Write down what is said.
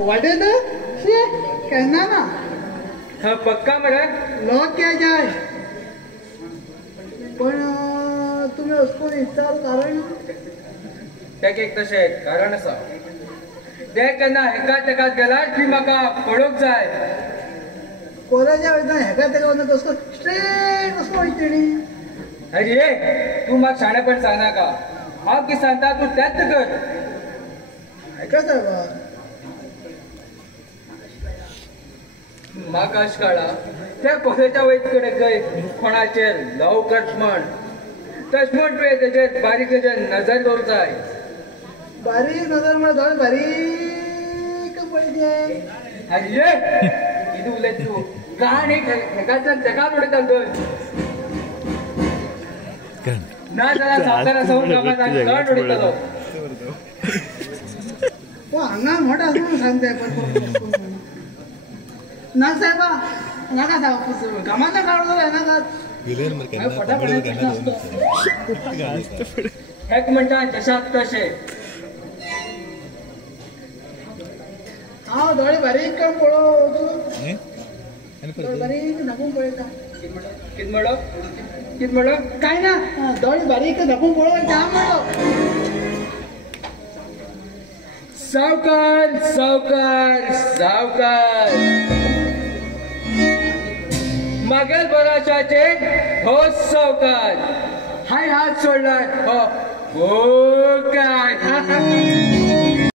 वाटेत केन्ना ना हा पक्का मरे लॉक क्या जाय पण तुम्ही वचून इच्छाल कारण तेका एक तशें कारण आसा देख केन्ना हेका तेका गेल्यार ती म्हाका पळोवंक जाय कॉलेजा वयता हेका तेका वचून कसो स्ट्रेट कसो वयता न्ही अरे तू म्हाका शाणेपण सांगनाका हांव कितें सांगता तूं तेंच कर हेका सायबा म्हाका अशें कळ्ळा त्या कॉलेजा वयत कडेन खंय कोणाचेर लव करच म्हण तशें म्हण तुवें तेजेर बारीक नजर दवरूंक जाय बारीक नजर म्हण थोडे बारीक पळय अरे कितें उलयत तूं गाण एक हेकाच्यान तेकाच उडयता खंय ना जाल्यार सावकारा सावन कामाक गाण उडयतलो हांगा मोठा आसून सांगता ना साहेबा नाका साहेब कामांना काढतो नाका हेक म्हणटा जशाक तशें हांव थोडे बारीक काम पळोव बारीक धापून पळयता कितें म्हणलो काय ना थोडे बारीक धापून पळोवता म्हणलो सावकार सावकार सावकार मागेल भरोशाचे हो सावकार हाय हात सोडला हो काय